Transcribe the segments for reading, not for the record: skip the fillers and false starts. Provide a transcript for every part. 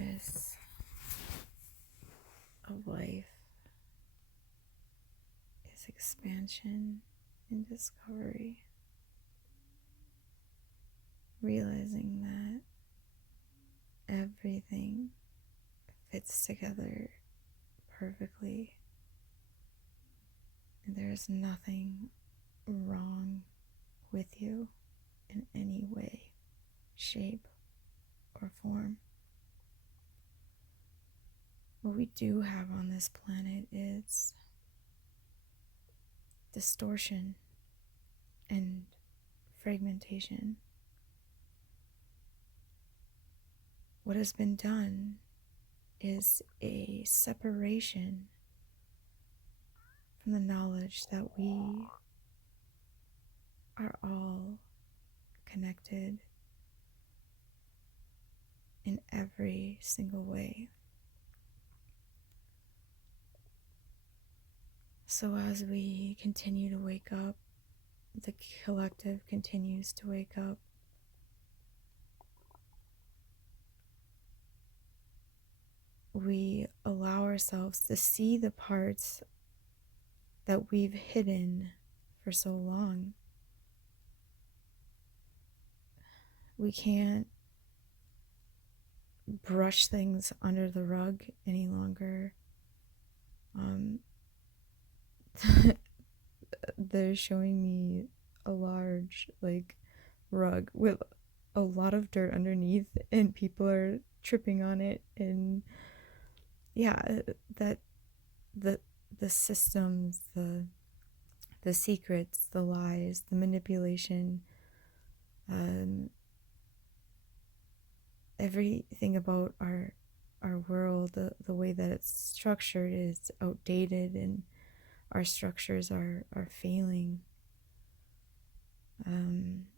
purpose of life is expansion and discovery. Realizing that everything fits together perfectly and there's nothing wrong with you in any way, shape, or form. What we do have on this planet is distortion and fragmentation. What has been done is a separation from the knowledge that we are all connected in every single way. So as we continue to wake up, the collective continues to wake up. We allow ourselves to see the parts that we've hidden for so long. We can't brush things under the rug any longer. They're showing me a large rug with a lot of dirt underneath, and people are tripping on it, and that the systems, the secrets, the lies, the manipulation, everything about our world, the way that it's structured is outdated, and our structures are failing.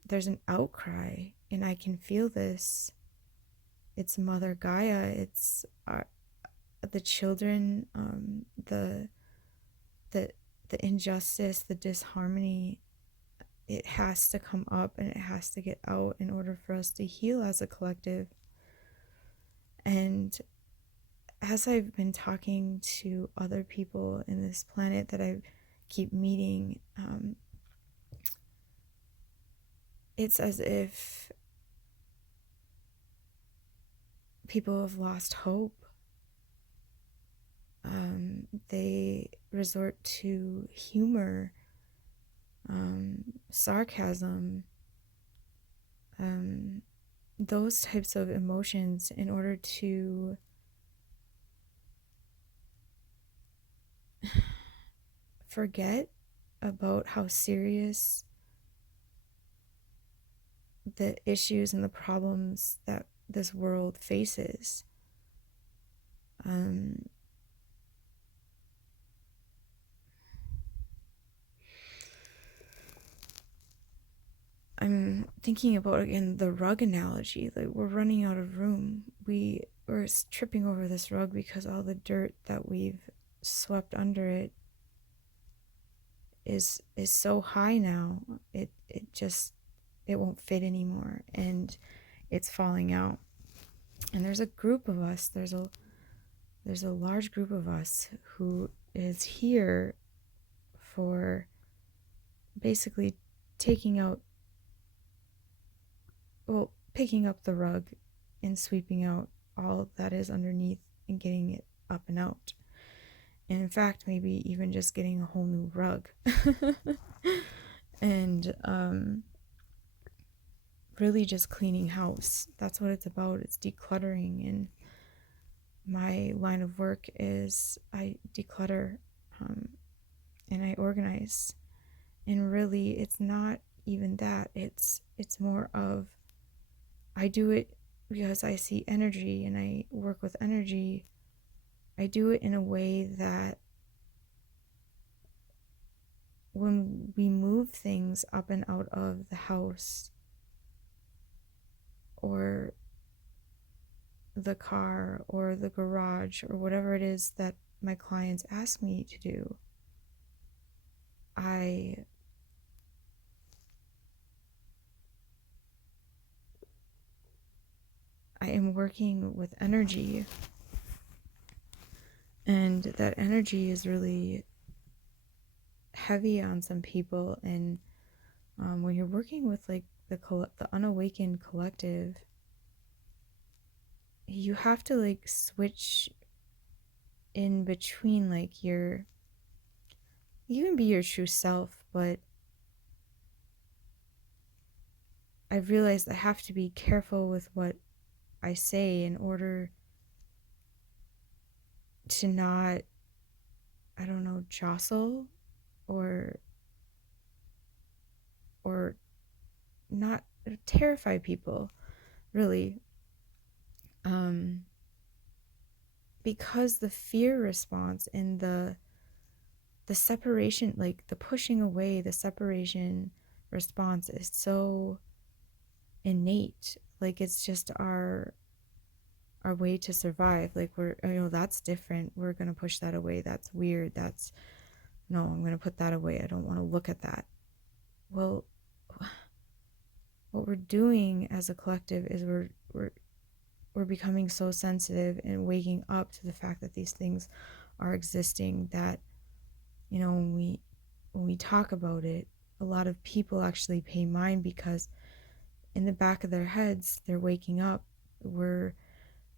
There's an outcry, and I can feel this. It's Mother Gaia, it's the children, the injustice, the disharmony. It has to come up and it has to get out in order for us to heal as a collective. And as I've been talking to other people in this planet that I keep meeting, it's as if people have lost hope. They resort to humor, sarcasm, those types of emotions in order to forget about how serious the issues and the problems that this world faces. I'm thinking about, again, the rug analogy. Like, we're running out of room. We're tripping over this rug because all the dirt that we've swept under it is so high now. It won't fit anymore, and it's falling out. And there's a group of us. There's a large group of us who is here for basically picking up the rug and sweeping out all that is underneath and getting it up and out. And in fact, maybe even just getting a whole new rug. And really just cleaning house. That's what it's about. It's decluttering. And my line of work is I declutter, and I organize. And really, it's not even that. It's more of, I do it because I see energy and I work with energy. I do it in a way that when we move things up and out of the house or the car or the garage or whatever it is that my clients ask me to do, I I am working with energy, and that energy is really heavy on some people. And when you're working with like the unawakened collective, you have to like switch in between, like you can be your true self, but I've realized I have to be careful with what I say in order to not, I don't know, jostle or or not terrify people, really. Um because the fear response and the separation, like the pushing away, the separation response is so innate. Like it's just our way to survive. Like we're, that's different, we're going to push that away, that's weird, that's, no, I'm going to put that away, I don't want to look at that. Well, what we're doing as a collective is we're becoming so sensitive and waking up to the fact that these things are existing, that when we talk about it, a lot of people actually pay mind, because in the back of their heads they're waking up. We're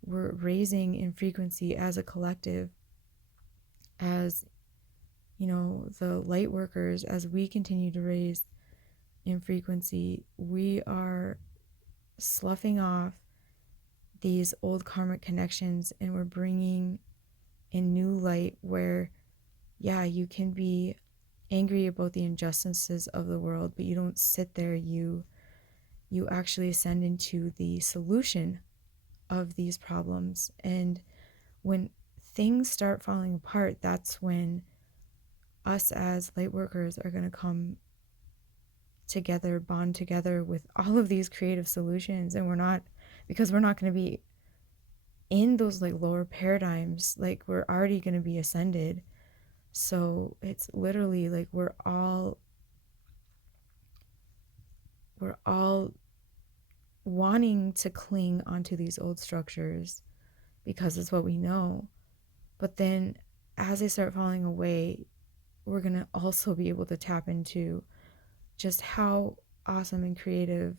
raising in frequency as a collective, as the light workers. As we continue to raise in frequency, we are sloughing off these old karmic connections, and we're bringing in new light where, yeah, you can be angry about the injustices of the world, but you don't sit there. You actually ascend into the solution of these problems. And when things start falling apart, that's when us as light workers are going to come together, bond together with all of these creative solutions. And we're not going to be in those like lower paradigms, like we're already going to be ascended. So it's literally like we're all wanting to cling onto these old structures because it's what we know. But then as they start falling away, we're going to also be able to tap into just how awesome and creative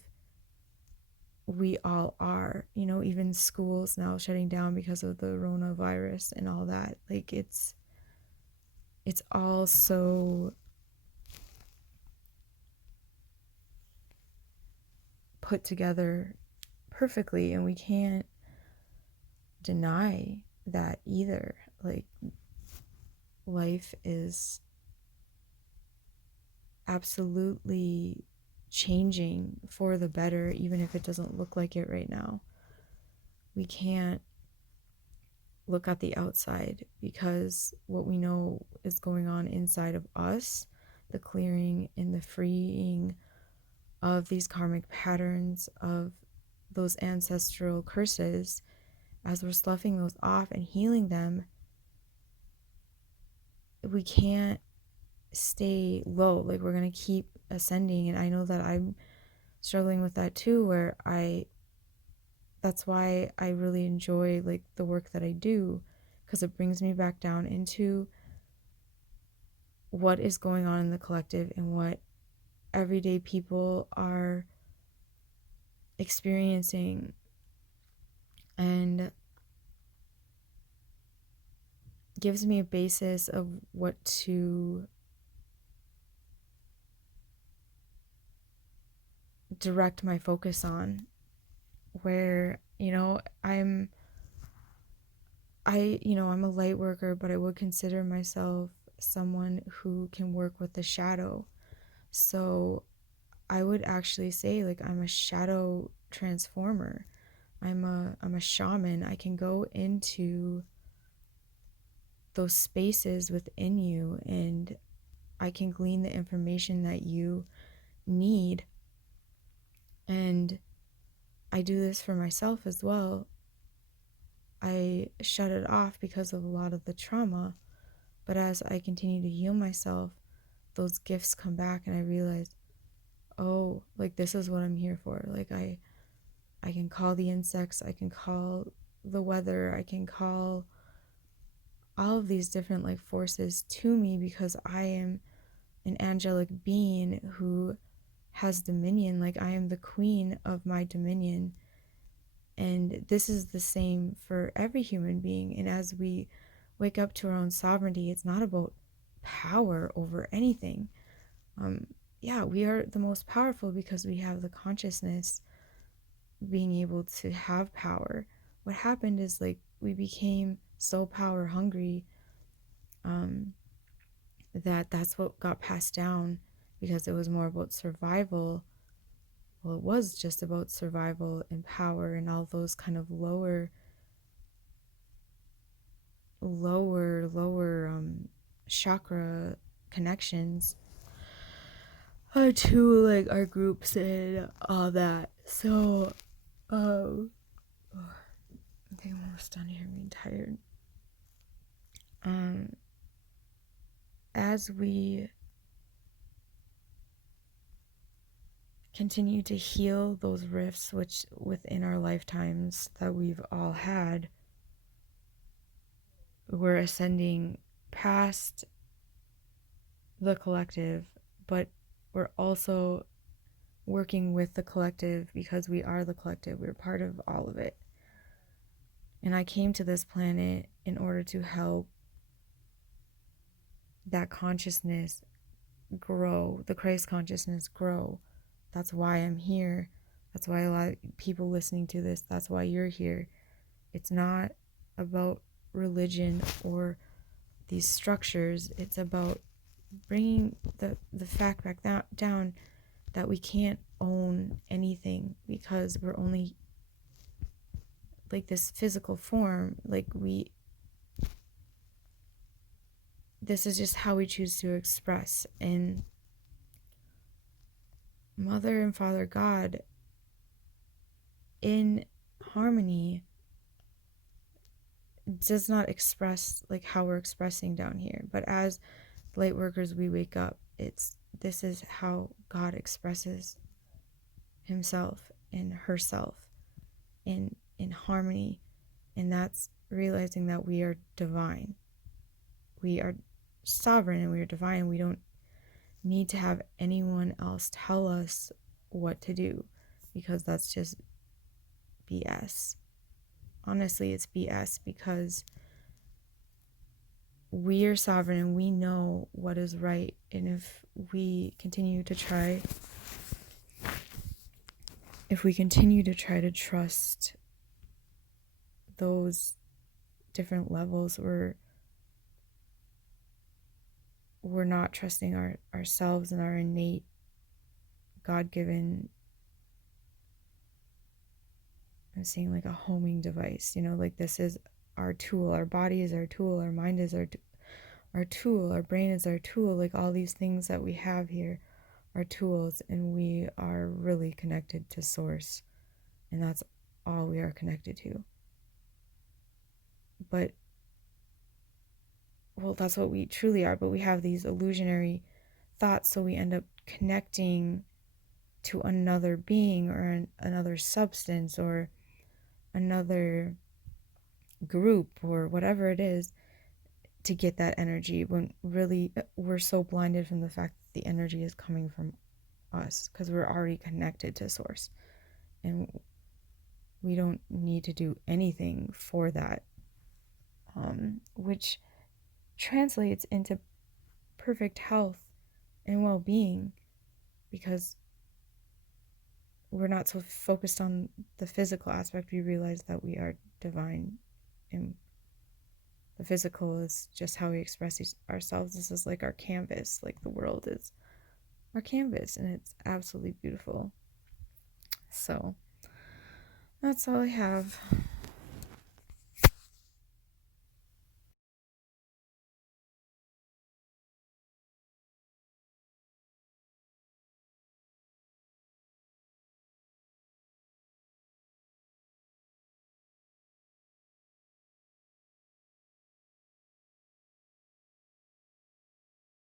we all are. Even schools now shutting down because of the coronavirus and all that. Like it's all so put together perfectly, and we can't deny that either. Like life is absolutely changing for the better, even if it doesn't look like it right now. We can't look at the outside, because what we know is going on inside of us, the clearing and the freeing of these karmic patterns, of those ancestral curses, as we're sloughing those off and healing them, we can't stay low. Like we're going to keep ascending. And I know that I'm struggling with that too, where that's why I really enjoy like the work that I do, because it brings me back down into what is going on in the collective and what everyday people are experiencing, and gives me a basis of what to direct my focus on. Where I'm a light worker, but I would consider myself someone who can work with the shadow. So I would actually say like I'm a shadow transformer. I'm a shaman. I can go into those spaces within you, and I can glean the information that you need. And I do this for myself as well. I shut it off because of a lot of the trauma, but as I continue to heal myself, those gifts come back, and I realize, oh, like this is what I'm here for. Like I I can call the insects, I can call the weather, I can call all of these different like forces to me, because I am an angelic being who has dominion. Like, I am the queen of my dominion. And this is the same for every human being. And as we wake up to our own sovereignty, it's not about power over anything. Yeah, we are the most powerful because we have the consciousness being able to have power. What happened is, like, we became so power hungry, that's what got passed down, because it was more about survival. Well, it was just about survival and power and all those kind of lower chakra connections to like our groups and all that. So I think I'm almost done here. I'm being tired. As we continue to heal those rifts which within our lifetimes that we've all had, we're ascending past the collective, but we're also working with the collective because we are the collective. We're part of all of it. And I came to this planet in order to help that consciousness grow, the Christ consciousness grow. That's why I'm here. That's why a lot of people listening to this, that's why you're here. It's not about religion or these structures. It's about bringing the fact back down that we can't own anything, because we're only like this physical form. Like, this is just how we choose to express. And Mother and Father God, in harmony, does not express like how we're expressing down here. But as light workers, we wake up. This is how God expresses himself and herself in harmony. And that's realizing that we are divine. We are sovereign and we are divine. We don't need to have anyone else tell us what to do, because that's just BS. Honestly, it's BS, because we are sovereign and we know what is right. And if we continue to try to trust those different levels, we're not trusting ourselves and our innate God-given, I'm saying like a homing device, like this is our tool. Our body is our tool. Our mind is our tool. Our brain is our tool. Like, all these things that we have here are tools, and we are really connected to Source, and that's all we are connected to. But, well, that's what we truly are, but we have these illusionary thoughts, so we end up connecting to another being or another substance or another group or whatever it is to get that energy, when really we're so blinded from the fact that the energy is coming from us, because we're already connected to Source, and we don't need to do anything for that, which translates into perfect health and well-being, because we're not so focused on the physical aspect. We realize that we are divine, and the physical is just how we express ourselves. This is like our canvas. Like, the world is our canvas, and it's absolutely beautiful. So that's all I have.